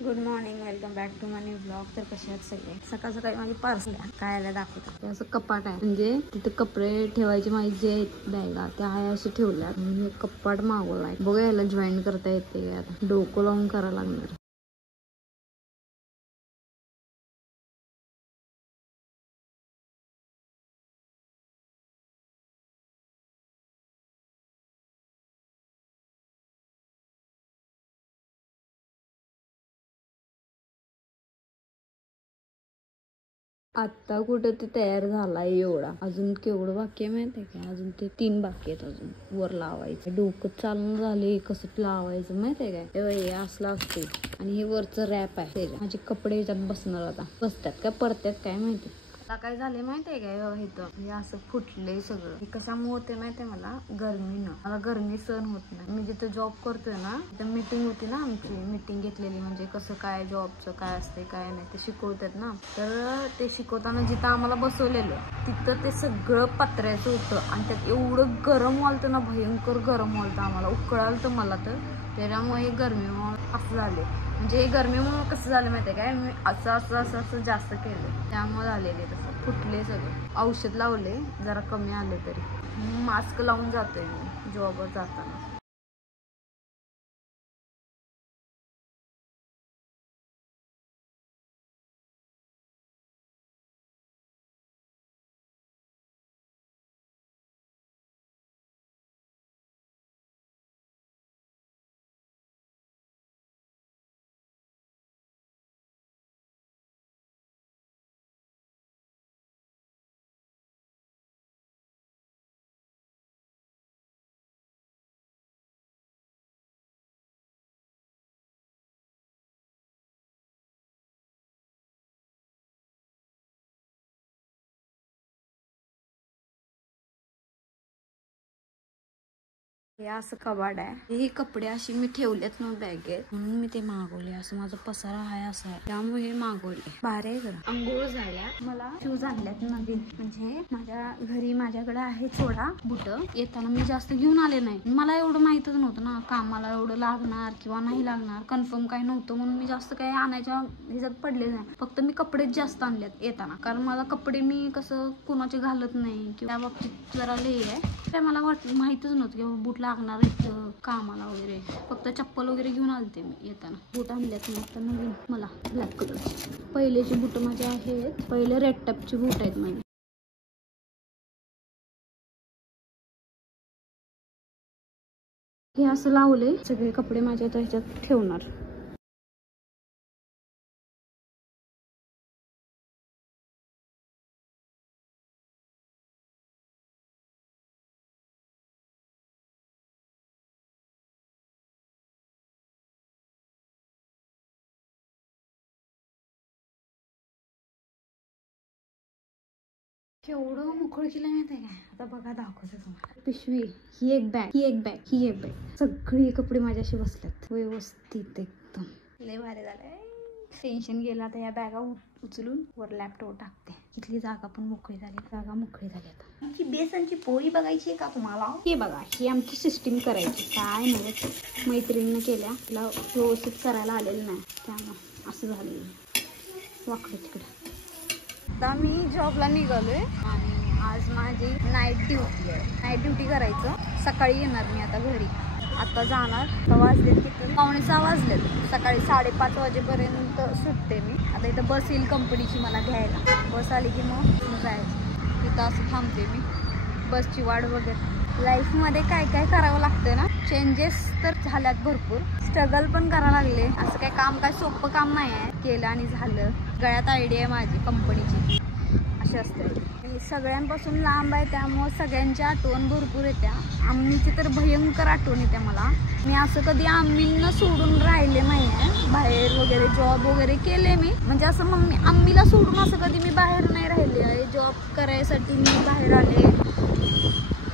Good morning, welcome back to my new blog. तर कसे आहेत सगळे? सकाळ सकाळी माझी पार्सल काय आलं दाखवतो. असं कपाट आहे, म्हणजे तिथे कपडे ठेवायचे माझी जे बॅगा त्या आहे असे ठेवल्या. मी कपाट मागवलाय. बघा याला जॉईन करता येते का? आता डोकं लावून करायला लागणार. आता कुठं ते तयार झालाय एवढा, अजून केवढं बाकी आहे माहितीये का? अजून ते 3 बाकी आहेत अजून वर लावायचं. डोकं चालून झाले कसं लावायचं माहितीये काय? हे असलं असते आणि हे वरचं रॅप आहे. माझे कपडे याच्यात बसणार, आता बसतात का पडतात काय माहिती. आता काय झाले माहितीये काय? इथं हे असं फुटले सगळं. हे कशामुळे होते माहितीये? मला गरमीनं. मला गरमी सहन होत नाही. मी जिथे जॉब करतोय ना, तिथं मीटिंग होती ना आमची. मीटिंग घेतलेली, म्हणजे कसं काय जॉबचं काय असते काय नाही ते शिकवतात ना. तर ते शिकवताना जिथं आम्हाला बसवलेलं तिथं ते सगळं पत्र्याचं होतं आणि त्यात एवढं गरम व्हालतं ना, भयंकर गरम व्हालतं. आम्हाला उकळालतं मला. तर त्याच्यामुळे गरमीमुळे असं झाले. म्हणजे गरमीमुळे कसं झालं माहितीये काय? मी असं जास्त केलं त्यामुळे झालेले तसं फुटले सगळं. औषध लावले जरा कमी आले, तरी मास्क लावून जातोय मी जॉबवर जाताना. हे असं कबाड आहे. हे कपडे अशी मी ठेवलेत ना बॅगेत, म्हणून मी ते मागवले. असं माझा पसारा आहे असा आहे, त्यामुळे हे मागवले. भारी आहे. अंघोळ झाल्या, मला शूज आणल्यात नवीन. म्हणजे माझ्या घरी माझ्याकडे आहे थोडा बुट. येताना मी जास्त घेऊन आले नाही. मला एवढं माहितच नव्हतं ना कामाला एवढं लागणार किंवा नाही लागणार, कन्फर्म काही नव्हतं. म्हणून मी जास्त काही आणायच्या ह्याच्यात पडले नाही. फक्त मी कपडेच जास्त आणलेत येताना, कारण मला कपडे मी कसं कुणाचे घालत नाही किंवा त्या बाबतीत जरा लई आहे. ते मला माहितच नव्हतं की बूट लागणार आहेत कामाला वगैरे. फक्त चप्पल वगैरे घेऊन आलते मी येताना. बूट आणल्यात मी आता नवीन मला ब्लॅक कलरचे. पहिलेचे बूट माझे आहेत, पहिले रेड टॅपचे बूट आहेत माझे. हे असं लावले, सगळे कपडे माझ्या ह्याच्यात ठेवणार. केवढं मोकळं केलं माहिती आहे काय? आता बघा दाखवते तुम्हाला. पिशवी, ही एक बॅग, ही एक बॅग, ही एक बॅग. सगळे कपडे माझ्याशी बसल्यात व्यवस्थित एकदम. लय भारी झालंय. टेन्शन गेला. आता या बॅगा उचलून वर लॅपटॉप टाकते. इथली जागा पण मोकळी झाली. जागा मोकळी झाली. आता आमची बेसनची पोळी बघायची का तुम्हाला? हे बघा, ही आमची सिस्टीम करायची. काय नव्हतं, मैत्रिणीनं केल्या. तिला व्यवस्थित करायला आलेलं नाही, त्यामुळे असं झालेलं. वाकडं तिकडं. आता मी जॉबला निघालोय आणि आज माझी नाईट ड्युटी आहे. नाईट ड्युटी करायचं. सकाळी येणार मी आता घरी. आता जाणार. आता वाजलेत किती? 5:45 वाजलेत. सकाळी 5:30 वाजेपर्यंत सुटते मी. आता इथं बस येईल कंपनीची मला घ्यायला. बस आली की मग जायचं. इथं असं थांबते मी बसची वाट बघत. लाईफमध्ये काय काय करावं लागतं ना. चेंजेस तर झाल्यात भरपूर. स्ट्रगल पण करायला लागले. असं काय काम काय सोपं काम नाही आहे. केलं आणि झालं. गळ्यात आयडिया आहे माझी कंपनीची, अशी असते. मी सगळ्यांपासून लांब आहे, त्यामुळे सगळ्यांची आठवण भरपूर येत्या. आम्हीची तर भयंकर आठवण येते मला. मी असं कधी आम्हीला सोडून राहिले नाही आहे. बाहेर वगैरे जॉब वगैरे केले मी, म्हणजे असं मग आम्हीला सोडून असं कधी मी बाहेर नाही राहिले आहे. जॉब करायसाठी मी बाहेर आले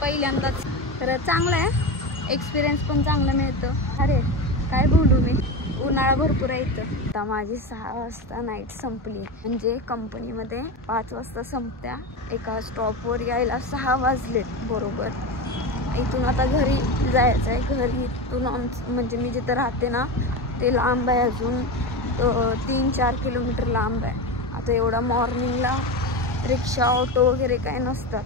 पहिल्यांदाच. तर चांगलं आहे, एक्सपिरियन्स पण चांगलं मिळतं. अरे काय बोलू मी. उन्हाळा भरपूर आहे इथं. आता माझी 6 वाजता नाईट संपली, म्हणजे कंपनीमध्ये 5 वाजता संपत्या. एका स्टॉपवर यायला 6 वाजलेत बरोबर. इथून आता घरी जायचं आहे. घरी इथून म्हणजे मी जिथं राहते ना ते लांब आहे अजून 3-4 किलोमीटर लांब आहे. आता एवढा मॉर्निंगला रिक्षा ऑटो वगैरे काही नसतात,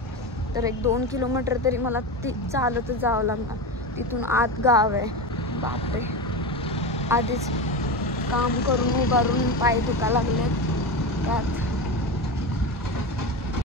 तर 1-2 किलोमीटर तरी मला चालतच जावं लागणार. तिथून आत गाव आहे. बापरे, आधीच काम करून उभारून पाय दुखा लागलेत, त्यात